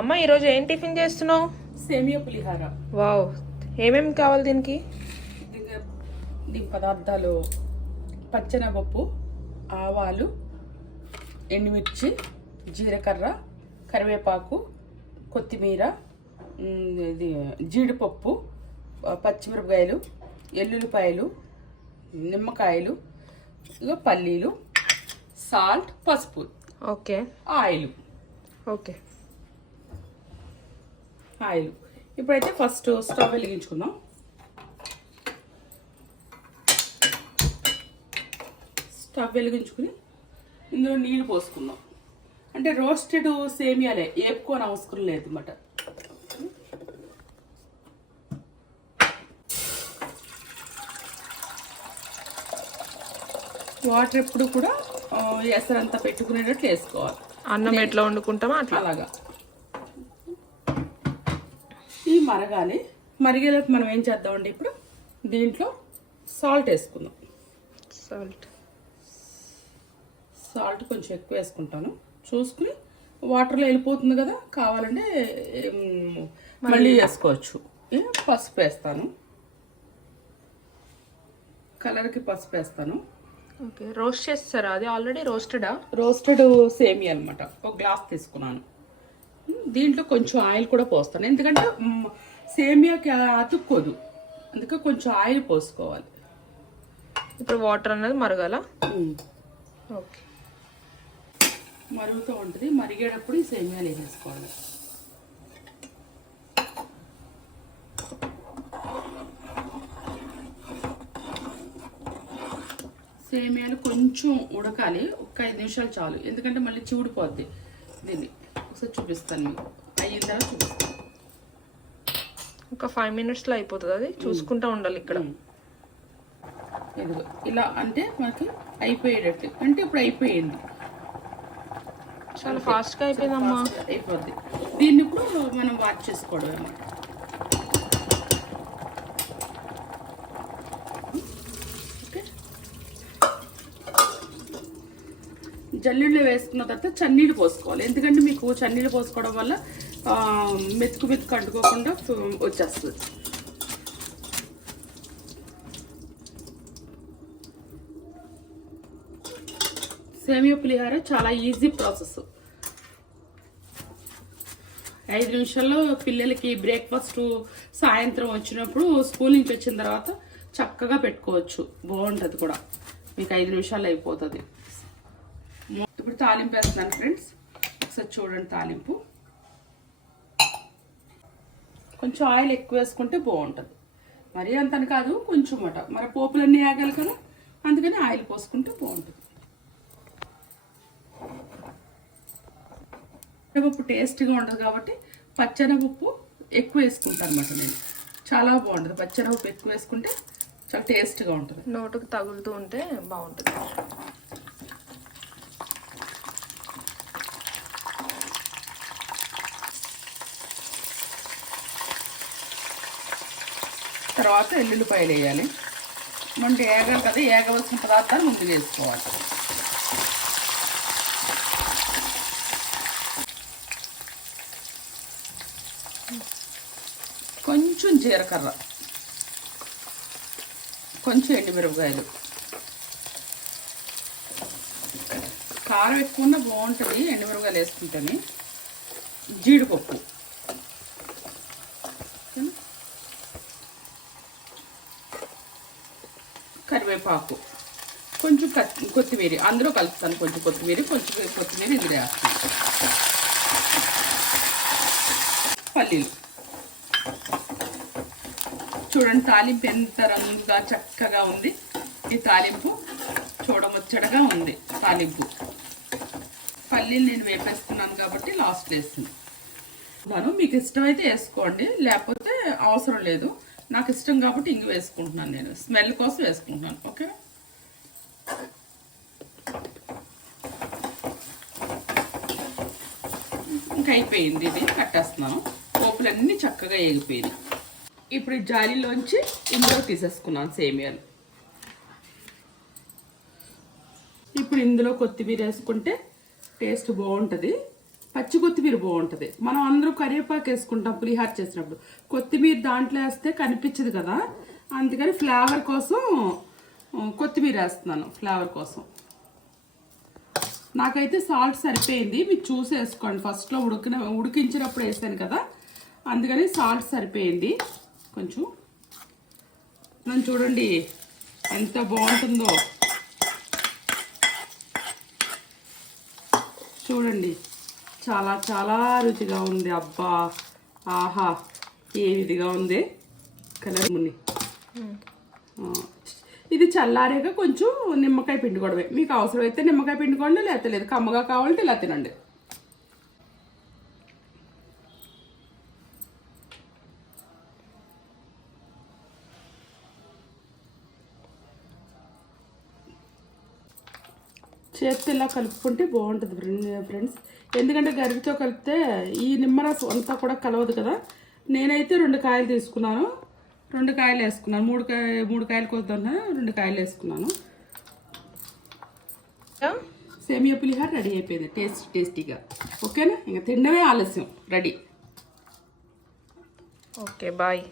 అమ్మ ఈరోజు ఏం టిఫిన్ చేస్తున్నావు? సేమియా పులిహార. వావ్, ఏమేమి కావాలి దీనికి? దీని పదార్థాలు పచ్చెనపప్పు, ఆవాలు, ఎండుమిర్చి, జీలకర్ర, కరివేపాకు, కొత్తిమీర, ఇది జీడిపప్పు, పచ్చిమిరపకాయలు, ఎల్లుల్లిపాయలు, నిమ్మకాయలు, ఇక పల్లీలు, సాల్ట్, పసుపు, ఓకే, ఆయిల్. Okay, oil. ఇప్పుడైతే ఫస్ట్ స్టవ్ వెలిగించుకుందాం. స్టవ్ వెలిగించుకుని ఇందులో నీళ్ళు పోసుకుందాం. అంటే రోస్టెడ్ సేమియాలే, ఏపుకొని అవసరం లేదు అన్నమాట. వాటర్ ఎప్పుడు కూడా ఎసరంతా పెట్టుకునేటట్లు వేసుకోవాలి. అన్నం ఎట్లా వండుకుంటామో అట్లా. అలాగా ఈ మరగాలి. మరిగేలోపు మనం ఏం చేద్దామండి, ఇప్పుడు దీంట్లో సాల్ట్ వేసుకుందాం. సాల్ట్ కొంచెం ఎక్కువ వేసుకుంటాను, చూసుకుని. వాటర్లో వెళ్ళిపోతుంది కదా, కావాలంటే మళ్ళీ వేసుకోవచ్చు. పసుపు వేస్తాను, కలర్కి పసుపు వేస్తాను. ఓకే, రోస్ట్ చేస్తారా? అది ఆల్రెడీ రోస్టెడా? రోస్టెడ్ సేమియా అనమాట. ఒక గ్లాస్ తీసుకున్నాను. దీంట్లో కొంచెం ఆయిల్ కూడా పోస్తాను, ఎందుకంటే సేమియాకి అతుక్కోదు, అందుకే కొంచెం ఆయిల్ పోసుకోవాలి. ఇప్పుడు వాటర్ అనేది మరగాల. ఓకే, మరుగుతూ ఉంటుంది. మరిగేటప్పుడు ఈ సేమియాలు వేసేసుకోవాలి. సేమియాలు కొంచెం ఉడకాలి, ఒక 5 నిమిషాలు చాలు, ఎందుకంటే మళ్ళీ చివుడిపోద్ది. దీన్ని ఒకసారి చూపిస్తాను మీకు, అయిన తర్వాత చూపిస్తాను. ఒక 5 minutesలో అయిపోతుంది. అది చూసుకుంటూ ఉండాలి ఇక్కడ. ఇదిగో ఇలా అంటే మనకి అయిపోయేటట్టు. అంటే ఇప్పుడు అయిపోయింది, చాలా ఫాస్ట్గా అయిపోయిందమ్మా. అయిపోద్ది. దీన్ని ఇప్పుడు మనం వాచ్ చేసుకోవడం అన్నమాట. జల్లీళ్ళు వేసుకున్న తర్వాత చన్నీళ్ళు పోసుకోవాలి, ఎందుకంటే మీకు చన్నీళ్ళు పోసుకోవడం వల్ల మెతుకు అంటుకోకుండా వచ్చేస్తుంది. సేమియా పులిహార చాలా ఈజీ ప్రాసెస్. 5 నిమిషాల్లో పిల్లలకి బ్రేక్ఫాస్ట్ సాయంత్రం వచ్చినప్పుడు స్కూల్ నుంచి వచ్చిన తర్వాత చక్కగా పెట్టుకోవచ్చు, బాగుంటుంది కూడా. మీకు 5 నిమిషాల్లో అయిపోతుంది. ఇప్పుడు తాలింపు వేస్తున్నాను ఫ్రెండ్స్, ఒకసారి చూడండి. తాలింపు కొంచెం ఆయిల్ ఎక్కువ వేసుకుంటే బాగుంటుంది, మరీ అంతని కాదు, కొంచెం మన పోపులన్నీ ఆగాలి కదా, అందుకని ఆయిల్ పోసుకుంటే బాగుంటుంది. పప్పు టేస్ట్గా ఉంటుంది కాబట్టి పచ్చెనపప్పు ఎక్కువ వేసుకుంటాను అనమాట నేను. చాలా బాగుంటుంది, పచ్చెనపప్పు ఎక్కువ వేసుకుంటే చాలా టేస్ట్గా ఉంటుంది. నోటుకు తగులుతూ ఉంటే బాగుంటుంది. తర్వాత ఎల్లుల్లిపాయలు వేయాలి. మనం ఏగాలి కదా, ఏగవలసిన పదార్థాలు ముందుగా వేసుకోవాలి. కొంచెం జీలకర్ర, కొంచెం ఎండుమిరపకాయలు. కారం ఎక్కువ ఉన్నా బాగుంటుంది ఎండుమిరపకాయలు వేసుకుంటేనే. జీడిపప్పు, కరివేపాకు, కొంచెం కొత్తిమీర అందులో కలుపుతాను. కొంచెం కొత్తిమీర ఇందులో వేస్తాను. పల్లీలు. చూడండి తాలింపు ఎంత రంగుగా చక్కగా ఉంది. ఈ తాలింపు చూడముచ్చటగా ఉంది. తాలింపు పల్లీలు నేను వేపేస్తున్నాను కాబట్టి లాస్ట్ వేస్తున్నాను. మీకు ఇష్టమైతే వేసుకోండి, లేకపోతే అవసరం లేదు. నాకు ఇష్టం కాబట్టి ఇంక వేసుకుంటున్నాను, నేను స్మెల్ కోసం వేసుకుంటున్నాను. ఓకే, ఇంకా అయిపోయింది. ఇది కట్టేస్తున్నాను. పోపులన్నీ చక్కగా ఎగిపోయినాయి. ఇప్పుడు ఈ జాలీలోంచి ఇందులో తీసేసుకున్నాను సేమియాలు. ఇప్పుడు ఇందులో కొత్తిమీర వేసుకుంటే టేస్ట్ బాగుంటుంది. పచ్చి కొత్తిమీర బాగుంటుంది. మనం అందరూ కరివేపాకు వేసుకుంటాం పులిహార చేసినప్పుడు, కొత్తిమీర దాంట్లో వేస్తే కనిపించదు కదా, అందుకని ఫ్లేవర్ కోసం కొత్తిమీర వేస్తున్నాను. ఫ్లేవర్ కోసం నాకైతే సాల్ట్ సరిపోయింది, మీరు చూసి వేసుకోండి. ఫస్ట్లో ఉడికించినప్పుడు వేసాను కదా, అందుకని సాల్ట్ సరిపోయింది కొంచెం. నన్ను చూడండి ఎంత బాగుంటుందో చూడండి, చాలా చాలా రుచిగా ఉంది. అబ్బా ఆహా ఏ విధిగా ఉంది కలర్ మున్ని. ఇది చల్లారాక కొంచెం నిమ్మకాయ పిండుకోవడమే, మీకు అవసరమైతే నిమ్మకాయ పిండుకోండి, లేకపోతే లేదు. కమ్మగా కావాలంటే ఇలా తినండి. చేతితో ఇలా కలుపుకుంటే బాగుంటుంది ఫ్రెండ్స్, ఎందుకంటే గరిటతో కలిపితే ఈ నిమ్మరసం అంతా కూడా కలవదు కదా. నేనైతే 2 కాయలు తీసుకున్నాను, 2 కాయలు వేసుకున్నాను. 3 కాయలు కొద్దాను, 2 కాయలు వేసుకున్నాను. సేమియా పులిహార రెడీ అయిపోయింది, టేస్టీగా. ఓకేనా, ఇంకా తినడమే ఆలస్యం, రెడీ. Okay bye.